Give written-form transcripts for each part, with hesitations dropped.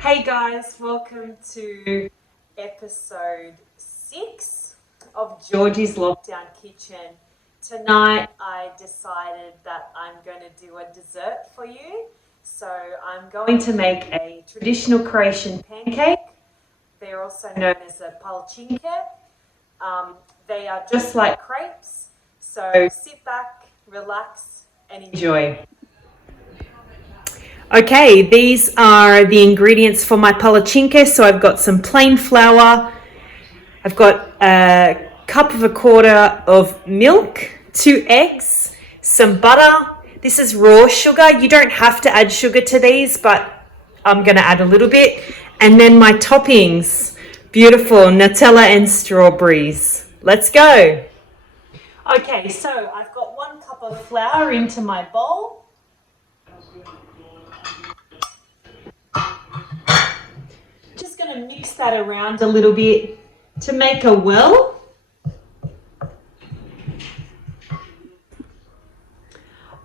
Hey guys, welcome to episode 6 of Georgie's Lockdown Kitchen. Tonight I decided that I'm going to do a dessert for you. So I'm going to make a traditional Croatian pancake. They're also known as a palacînke. They are just like crepes. So sit back, relax and enjoy. Okay, these are the ingredients for my palacînke. So I've got some plain flour, I've got a cup of a quarter of milk, 2 eggs, some butter. This is raw sugar. You don't have to add sugar to these, but I'm going to add a little bit. And then my toppings, beautiful Nutella and strawberries. Let's go. Okay, so I've got 1 cup of flour into my bowl. Just going to mix that around a little bit to make a well.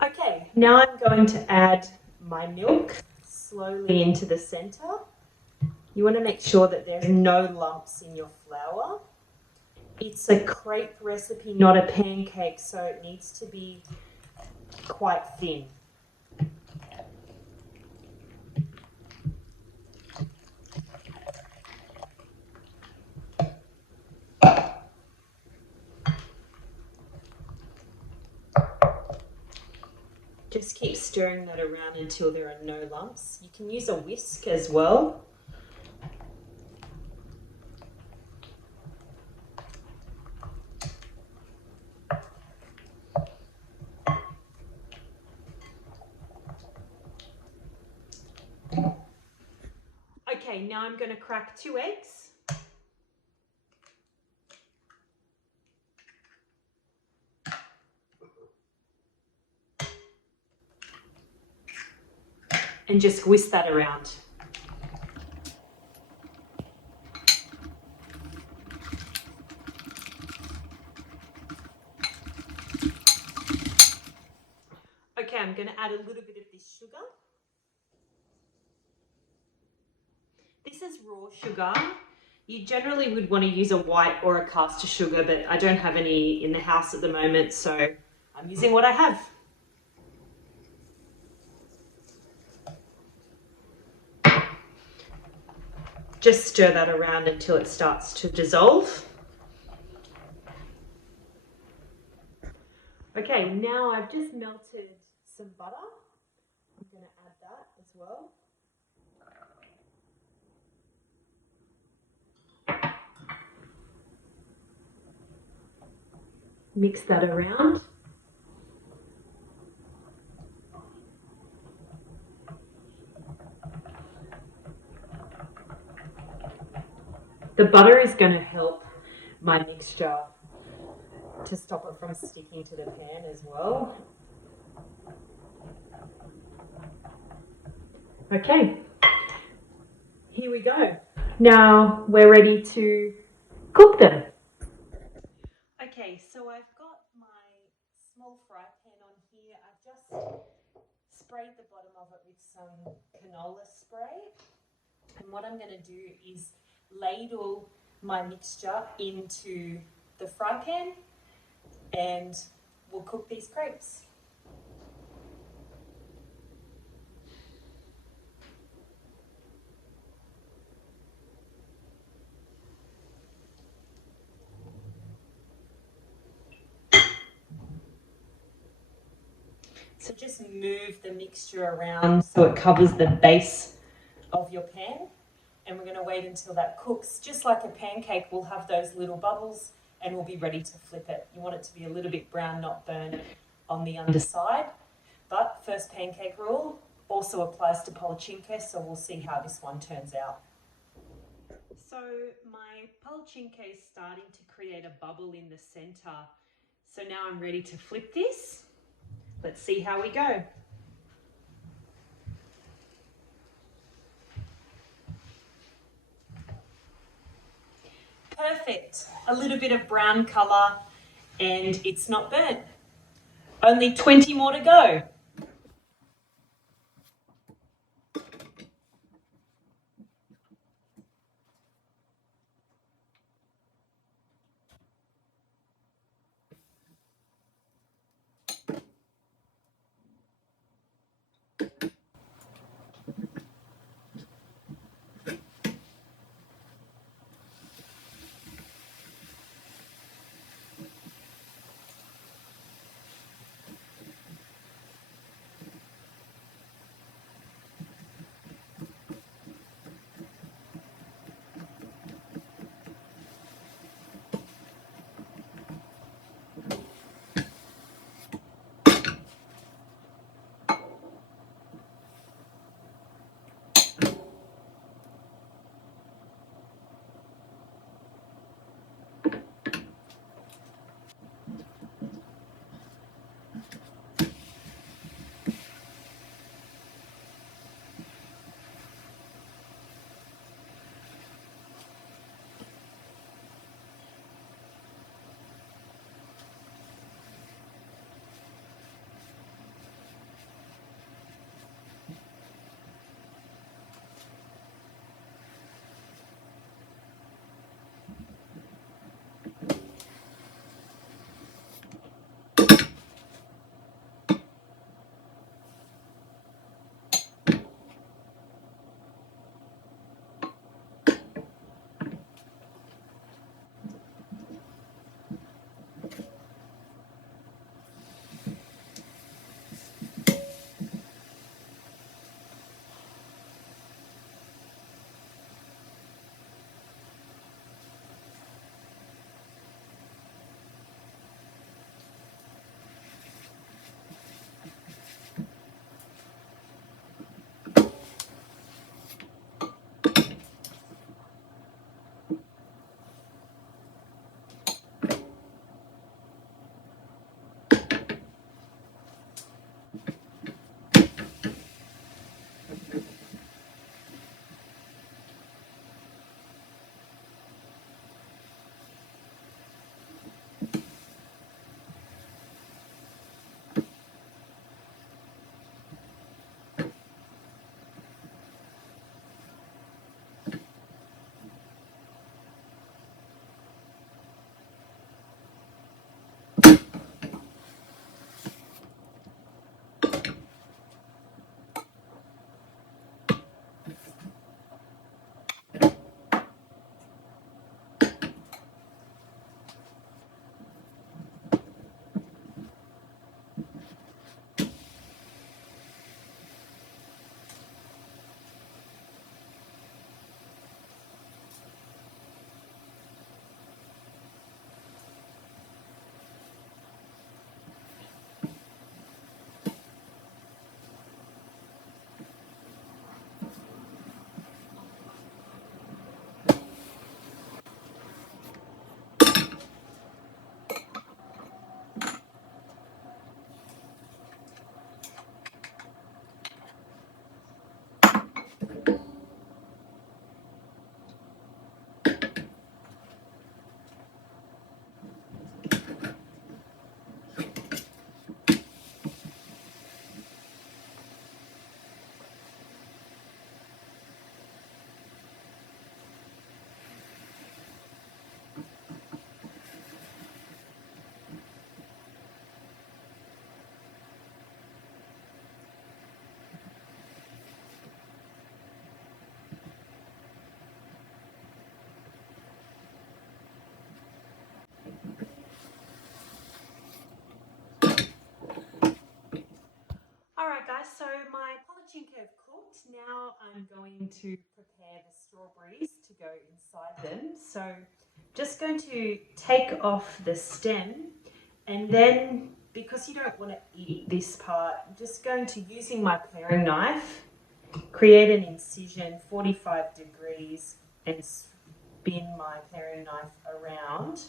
Okay, now I'm going to add my milk slowly into the center. You want to make sure that there's no lumps in your flour. It's a crepe recipe, not a pancake, so it needs to be quite thin. Just keep stirring that around until there are no lumps. You can use a whisk as well. Okay, now I'm going to crack 2 eggs. And just whisk that around. Okay, I'm going to add a little bit of this sugar. This is raw sugar. You generally would want to use a white or a caster sugar, but I don't have any in the house at the moment, so I'm using what I have. Just stir that around until it starts to dissolve. Okay, now I've just melted some butter. I'm going to add that as well. Mix that around. The butter is going to help my mixture to stop it from sticking to the pan as well. Okay, here we go. Now we're ready to cook them. Okay, so I've got my small fry pan on here. I've just sprayed the bottom of it with some canola spray. And what I'm going to do is ladle my mixture into the fry pan and we'll cook these crepes. So just move the mixture around so it covers the base of your pan, and we're going to wait until that cooks. Just like a pancake, we'll have those little bubbles and we'll be ready to flip it. You want it to be a little bit brown, not burnt on the underside. But first pancake rule also applies to palacînke, so we'll see how this one turns out. So my palacînke is starting to create a bubble in the center. So now I'm ready to flip this. Let's see how we go. Perfect. A little bit of brown colour and it's not burnt. Only 20 more to go. Alright guys, so my palacînke have cooked. Now I'm going to prepare the strawberries to go inside them. So just going to take off the stem, and then because you don't want to eat this part, I'm just going to, using my paring knife, create an incision 45 degrees and spin my paring knife around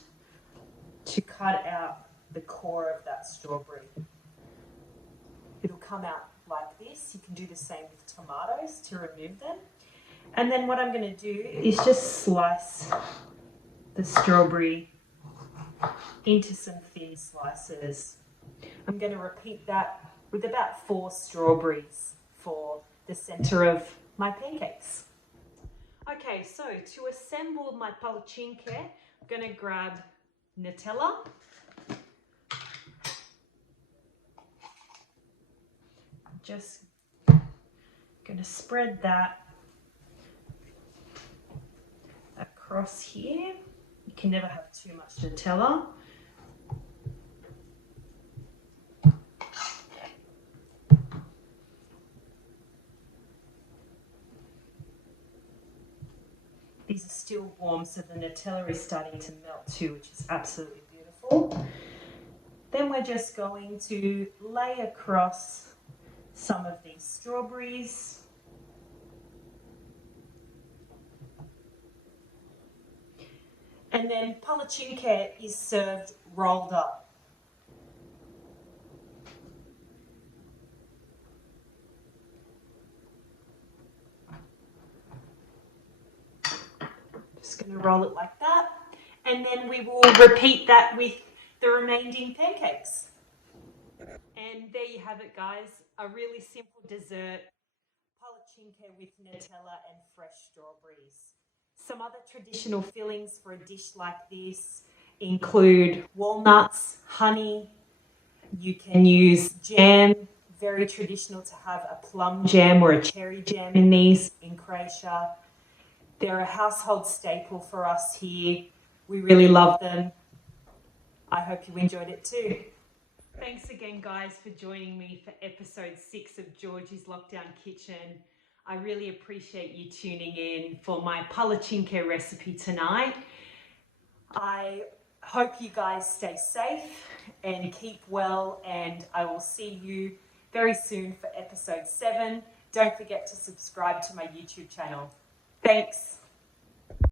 to cut out the core of that strawberry. It'll come out like this. You can do the same with tomatoes to remove them. And then what I'm going to do is just slice the strawberry into some thin slices. I'm going to repeat that with about 4 strawberries for the center of my pancakes. Okay, so to assemble my palacînke, I'm going to grab Nutella. Just going to spread that across here. You can never have too much Nutella. These are still warm, so the Nutella is starting to melt too, which is absolutely beautiful. Then we're just going to lay across some of these strawberries. And then palacînke is served rolled up. Just going to roll it like that. And then we will repeat that with the remaining pancakes. And there you have it, guys. A really simple dessert, palacînke with Nutella and fresh strawberries. Some other traditional fillings for a dish like this include walnuts, honey. You can use jam, very traditional to have a plum jam or a cherry jam in these in Croatia. They're a household staple for us here. We really love them. I hope you enjoyed it too. Thanks again, guys, for joining me for episode 6 of Georgie's Lockdown Kitchen. I really appreciate you tuning in for my palacînke recipe tonight. I hope you guys stay safe and keep well, and I will see you very soon for episode 7. Don't forget to subscribe to my YouTube channel. Thanks.